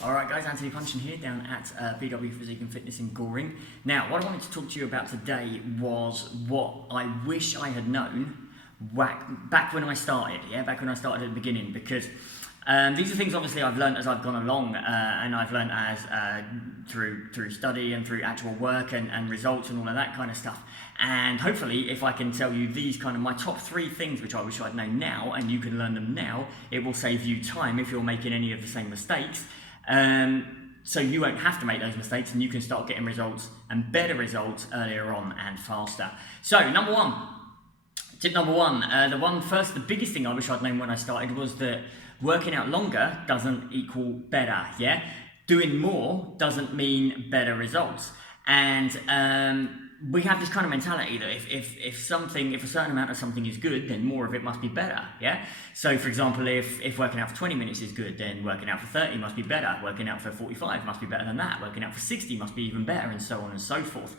Alright guys, Anthony Punchin here down at BW Physique and Fitness in Goring. Now, what I wanted to talk to you about today was what I wish I had known back when I started, back when I started at the beginning, because these are things obviously I've learned as I've gone along, and I've learned as through study and through actual work and results and all of that kind of stuff. And hopefully, if I can tell you these kind of my top 3 things which I wish I'd known now, and you can learn them now, it will save you time if you're making any of the same mistakes. So you won't have to make those mistakes and you can start getting results and better results earlier on and faster. So tip number one, the biggest thing I wish I'd known when I started was that working out longer doesn't equal better, Doing more doesn't mean better results. And we have this kind of mentality that if a certain amount of something is good, then more of it must be better, So for example, if working out for 20 minutes is good, then working out for 30 must be better, working out for 45 must be better than that, working out for 60 must be even better, and so on and so forth.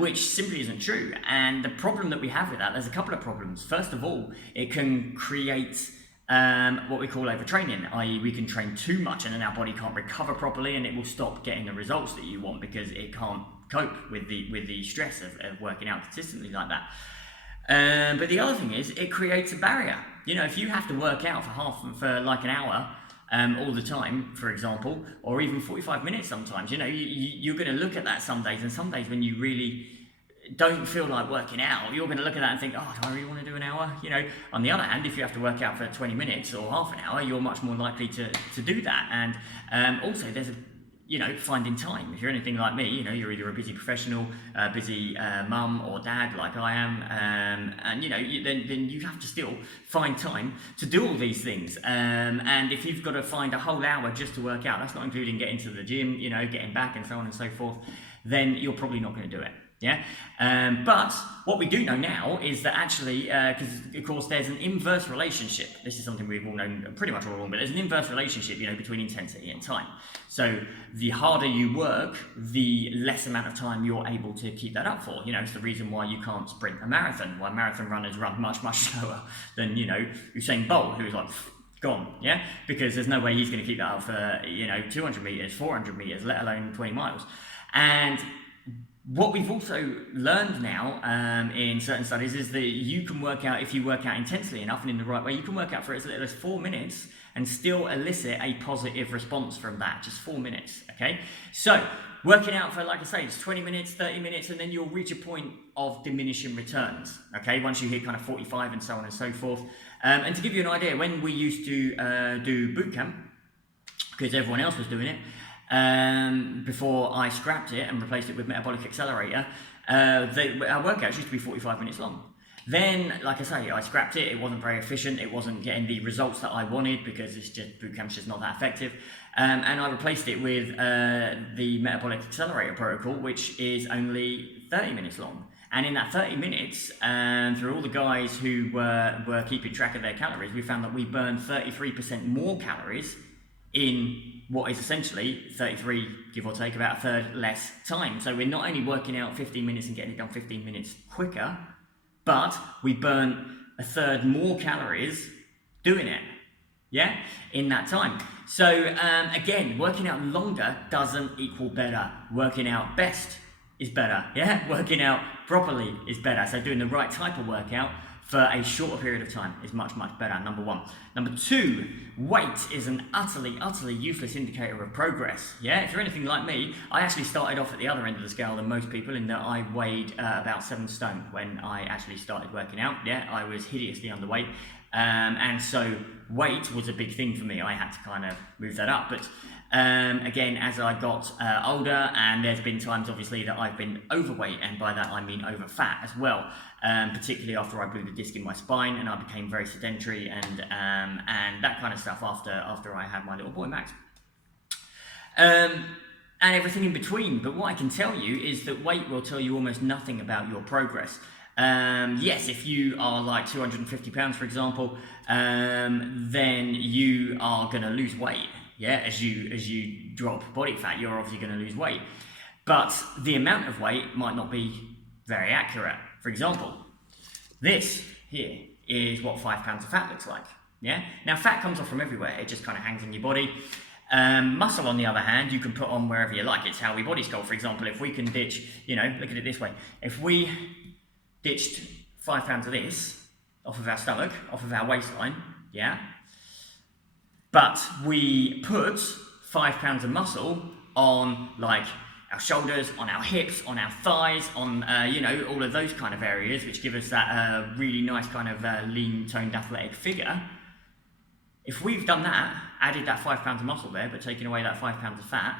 Which simply isn't true. And the problem that we have with that, there's a couple of problems. First of all, it can create what we call overtraining, i.e. we can train too much and then our body can't recover properly and it will stop getting the results that you want because it can't cope with the stress of working out consistently like that. But the other thing is it creates a barrier. If you have to work out for like an hour all the time, for example, or even 45 minutes sometimes, you're going to look at that some days, and some days when you really don't feel like working out, you're going to look at that and think, do I really want to do an hour? On the other hand, if you have to work out for 20 minutes or half an hour, you're much more likely to do that. And also there's finding time. If you're anything like me, you're either a busy professional, busy mum or dad like I am, and then you have to still find time to do all these things. And if you've got to find a whole hour just to work out, that's not including getting to the gym, getting back and so on and so forth, then you're probably not going to do it. But what we do know now is that actually, because of course there's an inverse relationship. This is something we've all known pretty much all along, but there's an inverse relationship, between intensity and time. So the harder you work, the less amount of time you're able to keep that up for. It's the reason why you can't sprint a marathon, why marathon runners run much, much slower than, Usain Bolt, who's like gone, because there's no way he's going to keep that up for, 200 meters, 400 meters, let alone 20 miles. And what we've also learned now in certain studies is that you can work out, if you work out intensely enough and in the right way, you can work out for as little as 4 minutes and still elicit a positive response from that, just 4 minutes, okay? So, working out for, like I say, it's 20 minutes, 30 minutes, and then you'll reach a point of diminishing returns, okay? Once you hit kind of 45 and so on and so forth. And to give you an idea, when we used to do boot camp, because everyone else was doing it, before I scrapped it and replaced it with metabolic accelerator, our workouts used to be 45 minutes long. Then, like I say, I scrapped it. It wasn't very efficient. It wasn't getting the results that I wanted because boot camp's just not that effective. And I replaced it with the metabolic accelerator protocol, which is only 30 minutes long. And in that 30 minutes, through all the guys who were keeping track of their calories, we found that we burned 33% more calories in what is essentially 33, give or take, about a third less time. So we're not only working out 15 minutes and getting it done 15 minutes quicker, but we burn a third more calories doing it, in that time. So again, working out longer doesn't equal better. Working out best is better, Working out properly is better. So doing the right type of workout for a shorter period of time is much, much better, number one. Number two, weight is an utterly, utterly useless indicator of progress, If you're anything like me, I actually started off at the other end of the scale than most people in that I weighed about 7 stone when I actually started working out, I was hideously underweight. And so weight was a big thing for me. I had to kind of move that up. But again, as I got older, and there's been times obviously that I've been overweight, and by that I mean over fat as well, particularly after I blew the disc in my spine and I became very sedentary and that kind of stuff after I had my little boy Max. And everything in between. But what I can tell you is that weight will tell you almost nothing about your progress. Yes, if you are like 250 pounds, for example, then you are going to lose weight. As you drop body fat, you're obviously going to lose weight. But the amount of weight might not be very accurate. For example, this here is what 5 pounds of fat looks like. Now, fat comes off from everywhere. It just kind of hangs in your body. Muscle, on the other hand, you can put on wherever you like. It's how we body sculpt. For example, if we can ditch, look at it this way. If we ditched 5 pounds of this off of our stomach, off of our waistline, yeah, but we put 5 pounds of muscle on like our shoulders, on our hips, on our thighs, on all of those kind of areas, which give us that really nice kind of lean, toned, athletic figure. If we've done that, added that 5 pounds of muscle there, but taken away that 5 pounds of fat,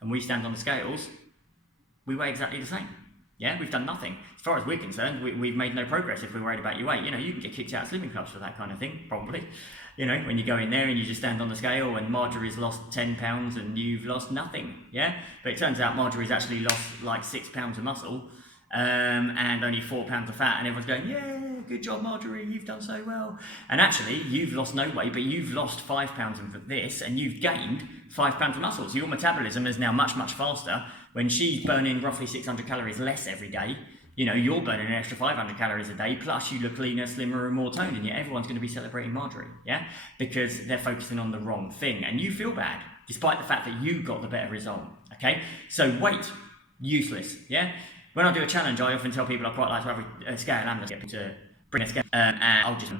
and we stand on the scales, we weigh exactly the same. Yeah, we've done nothing. As far as we're concerned, we've made no progress if we're worried about your weight. You can get kicked out of slimming clubs for that kind of thing, probably. When you go in there and you just stand on the scale and Marjorie's lost 10 pounds and you've lost nothing, yeah? But it turns out Marjorie's actually lost like 6 pounds of muscle and only 4 pounds of fat, and everyone's going, yeah, good job Marjorie, you've done so well. And actually, you've lost no weight, but you've lost 5 pounds of this and you've gained 5 pounds of muscle. So your metabolism is now much, much faster. When she's burning roughly 600 calories less every day, you're burning an extra 500 calories a day, plus you look leaner, slimmer, and more toned, and yet everyone's going to be celebrating Marjorie, yeah? Because they're focusing on the wrong thing, and you feel bad, despite the fact that you got the better result, okay? So weight, useless, yeah? When I do a challenge, I often tell people I quite like to have a scale and to bring a scale, and I'll just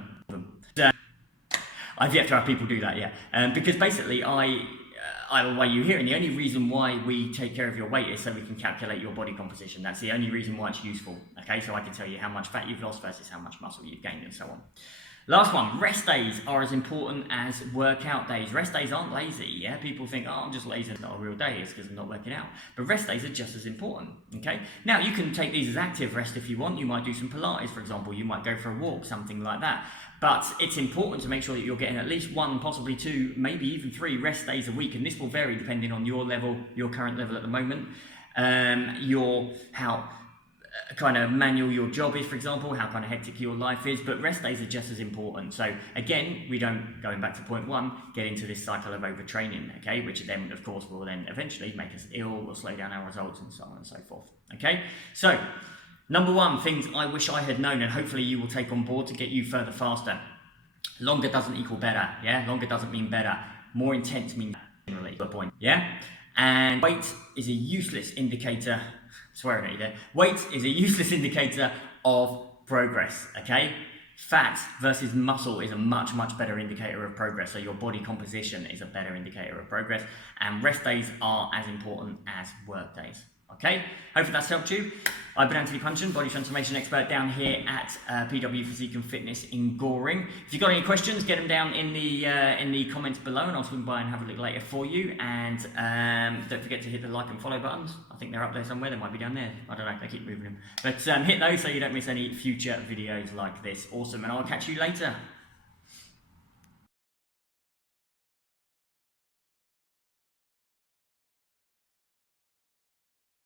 I've yet to have people do that, yeah. Because basically, I will weigh you here, and the only reason why we take care of your weight is so we can calculate your body composition. That's the only reason why it's useful, okay? So I can tell you how much fat you've lost versus how much muscle you've gained and so on. Last one, rest days are as important as workout days. Rest days aren't lazy, yeah? People think, oh, I'm just lazy, it's not a real day, it's because I'm not working out. But rest days are just as important, okay? Now, you can take these as active rest if you want. You might do some Pilates, for example. You might go for a walk, something like that. But it's important to make sure that you're getting at least 1, possibly 2, maybe even 3 rest days a week. And this will vary depending on your level, your current level at the moment, how kind of manual your job is, for example, how kind of hectic your life is, but rest days are just as important. So again, we don't, going back to point 1, get into this cycle of overtraining, okay, which then of course will then eventually make us ill, will slow down our results and so on and so forth, okay? So, number 1, things I wish I had known, and hopefully you will take on board to get you further faster. Longer doesn't equal better, yeah? Longer doesn't mean better. More intense means generally the point, yeah? And weight is a useless indicator, swearing at you there, weight is a useless indicator of progress, okay? Fat versus muscle is a much, much better indicator of progress, so your body composition is a better indicator of progress, and rest days are as important as work days. Okay, hopefully that's helped you. I've been Anthony Punchin, body transformation expert down here at PW Physique and Fitness in Goring. If you've got any questions, get them down in the comments below, and I'll swing by and have a look later for you. And don't forget to hit the like and follow buttons. I think they're up there somewhere. They might be down there. I don't know. They keep moving them. But hit those so you don't miss any future videos like this. Awesome, and I'll catch you later.